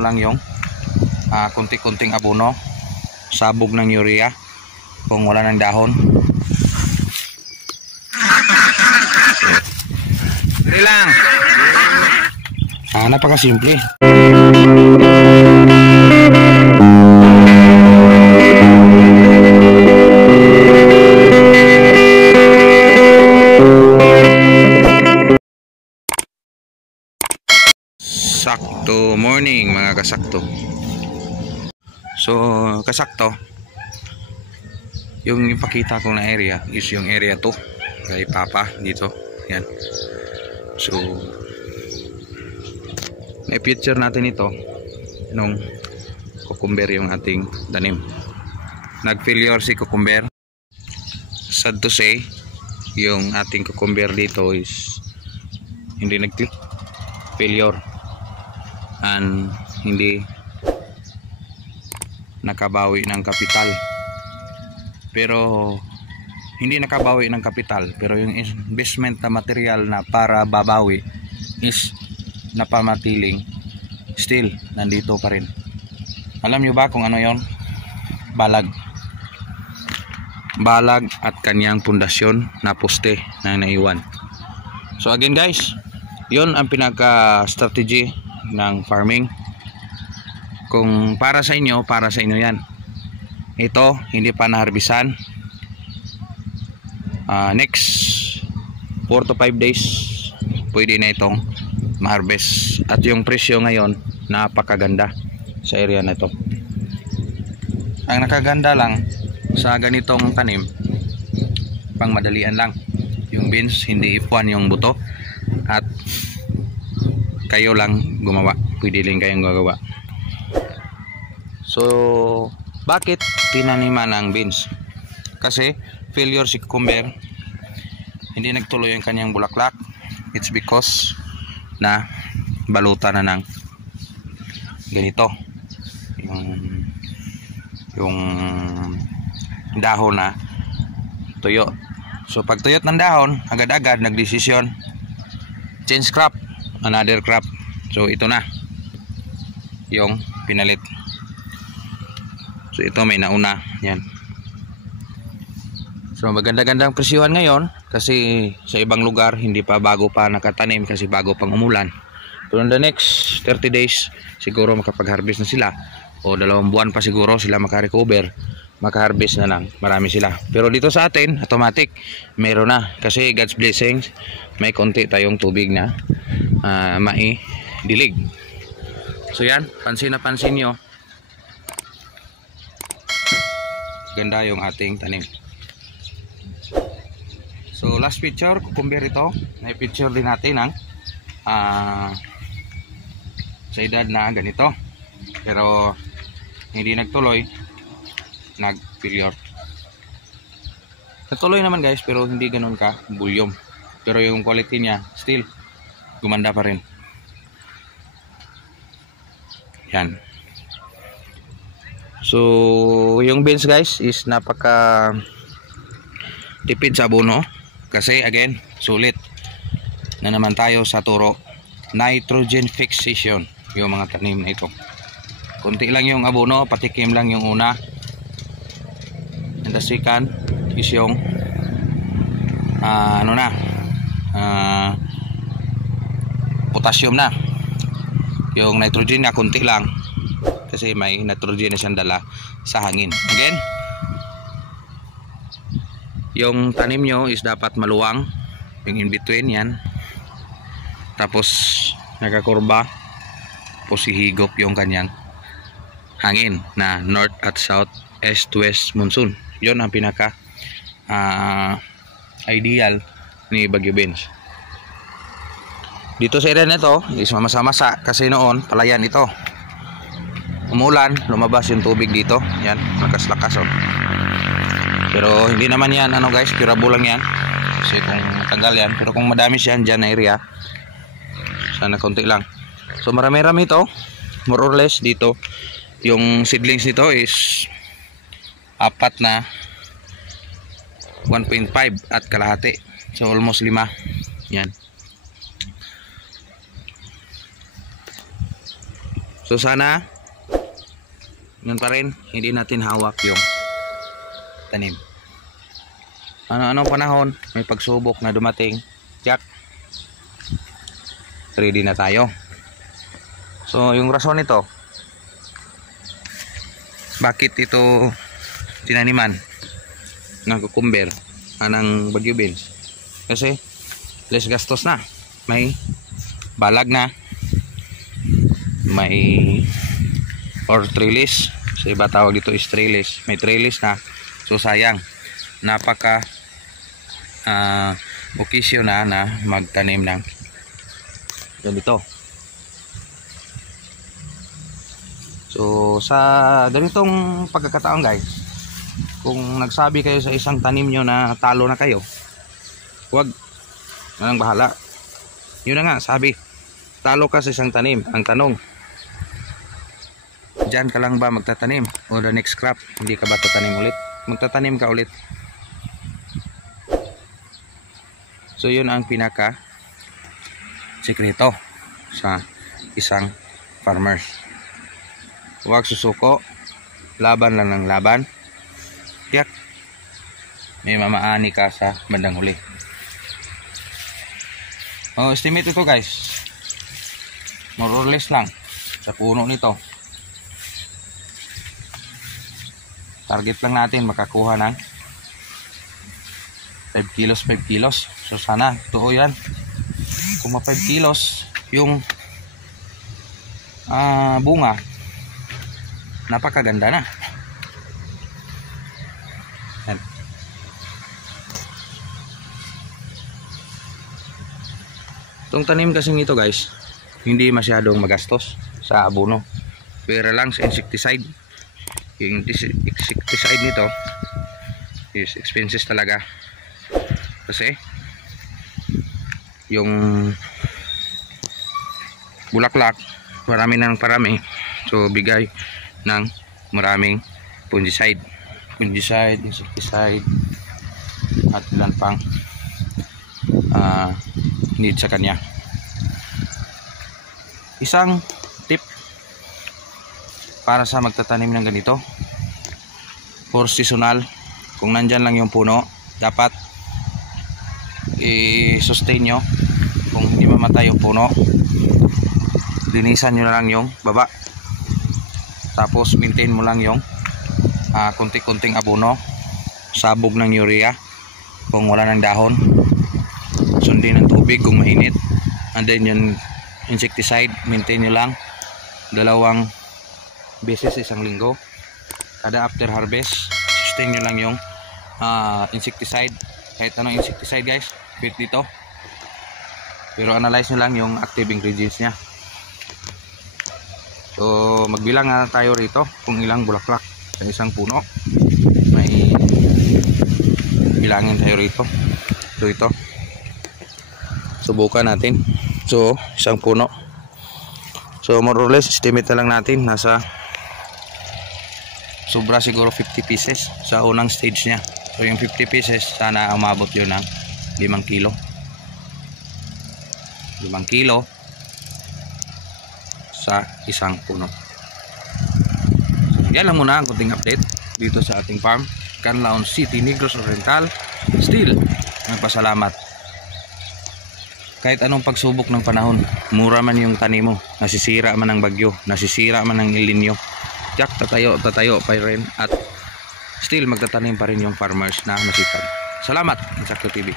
lang yung kunti-kunting abono, sabog ng urea kung wala ng dahon. Dali lang. Napakasimple. Sakto morning mga kasakto. So kasakto, yung ipakita ko na area is yung area to kay Papa dito. Yan. So may picture natin ito nung cucumber yung ating tanim. Nag-failure si cucumber. Sad to say, yung ating cucumber dito is hindi nag-failure and hindi nakabawi ng kapital. Pero hindi nakabawi ng kapital, pero yung investment na material na para babawi is napamatiling, still nandito pa rin. Alam nyo ba kung ano yon? Balag at kanyang pundasyon na poste na naiwan. So again guys, yon ang pinaka strategy ng farming. Kung para sa inyo yan. Ito hindi pa naharbisan. Next 4 to 5 days pwede na itong ma-harvest. At yung presyo ngayon napakaganda sa area na ito. Ang nakaganda lang sa ganitong tanim, pang madalian lang yung beans, hindi ipuan yung buto at kayo lang gumawa, pwede lang kayong gagawa. So bakit tinaniman ang beans? Kasi failure si cucumber, hindi nagtuloy yung kanyang bulaklak. It's because na balutan na ng ganito yung dahon na tuyo. So pag tuyot ng dahon, agad-agad nagdesisyon change crop, another crop. So ito na yung pinalit. So ito may nauna yan. So maganda-gandang presyuhan ngayon kasi sa ibang lugar hindi pa, bago pa nakatanim kasi bago pang umulan. Pero in the next 30 days siguro makapag-harvest na sila, o 2 buwan pa siguro sila makarecover, maka-harvest na lang, marami sila. Pero dito sa atin automatic meron na kasi God's blessings, may konti tayong tubig na maidilig. So yan, pansin na pansin nyo, ganda yung ating tanim. So last picture, cucumber ito. May picture din natin ng sa edad na ganito. Pero hindi nagtuloy, nag-failure. Natuloy naman guys, pero hindi ganun ka bulyom. Pero yung quality niya still gumanda pa rin. Yan. So yung beans guys is napaka tipid sa abono. Kasi again, sulit na naman tayo sa turo, nitrogen fixation yung mga tanim na ito. Kunti lang yung abono, patikim lang yung una, and the second is yung potassium na. Yung nitrogen na kunti lang kasi may nitrogen na siyang dala sa hangin. Again, yung tanim nyo is dapat maluwang, yung in between yan, tapos nakakurba, tapos hihigop yung kanyang hangin na north at south, east to west monsoon. Yun ang pinaka ideal ni Bagyo Beans. Dito sa area nito is mamasa-masa kasi noon palayan ito, umulan, lumabas yung tubig dito, yan, lakas-lakas oh. Pero hindi naman yan guys, curable lang yan kasi kung matagal yan. Pero kung madami siya dyan na area, sana konti lang. So marami-rami ito, more or less dito. Yung seedlings nito is 4 na 1.5 at kalahati. So almost 5. Yan. So sana yun pa rin, hindi natin hawak yung tanim. Ano-anong panahon may pagsubok na dumating, Jack, ready na tayo. So yung rason nito, bakit ito tinaniman ng cucumber ng bagyo beans, kasi less gastos na, may balag na, may or trellis, sa iba tawag dito is trellis, may trellis na. So sayang, napaka okasyon na magtanim ng ganito. So sa ganitong pagkakataon guys, kung nagsabi kayo sa isang tanim nyo na talo na kayo, huwag nang bahala. Yun na nga, sabi, talo ka sa isang tanim. Ang tanong, dyan ka lang ba magtatanim o the next crop hindi ka ba tatanim ulit? Magtatanim ka ulit. So yun ang pinaka sikreto sa isang farmers. Huwag susuko, laban lang ng laban, tiyak may mamaani ka sa bandang huli. Estimate ito guys, more or less lang sa puno nito. Target lang natin makakuha ng 5 kilos. So sana totoo yan. Kung 5 kilos yung bunga, napakaganda na. Yan. Itong tanim kasing ito guys, hindi masyadong magastos sa abono. Pera lang sa insecticide. Yung insecticide nito is expenses talaga, kasi yung bulaklak marami ng parami, so bigay ng maraming fungicide, insecticide at ilan pang need sa kanya. Isang tip para sa magtatanim ng ganito, for seasonal, kung nandyan lang yung puno, dapat i-sustain nyo. Kung hindi mamatay yung puno, linisan nyo na lang yung baba, tapos maintain mo lang yung kunti-kunting abono, sabog ng urea kung wala ng dahon, sundin ng tubig kung mainit, and then yung insecticide maintain nyo lang 2 beses isang linggo. Kada after harvest, sustain nyo lang yung insecticide. Kahit anong insecticide guys, fit dito, pero analyze nyo lang yung active ingredients nya. So magbilang na tayo rito kung ilang bulaklak sa isang puno. May bilangin tayo rito. So ito, subukan natin. So isang puno, so more or less estimate na lang natin, nasa sobra siguro 50 pieces sa unang stage nya. So yung 50 pieces sana umabot yun ng 5 kilo. 5 kilo sa isang puno. Yan lang muna ang kunting update dito sa ating farm, Canlaon City, Negros Oriental. Still nagpasalamat kahit anong pagsubok ng panahon, mura man yung tanim mo, nasisira man ng bagyo, nasisira man ng El Nino, Jack, tatayo pa rin, at still magtatanim pa rin yung farmers na masipag. Salamat, Insakto TV.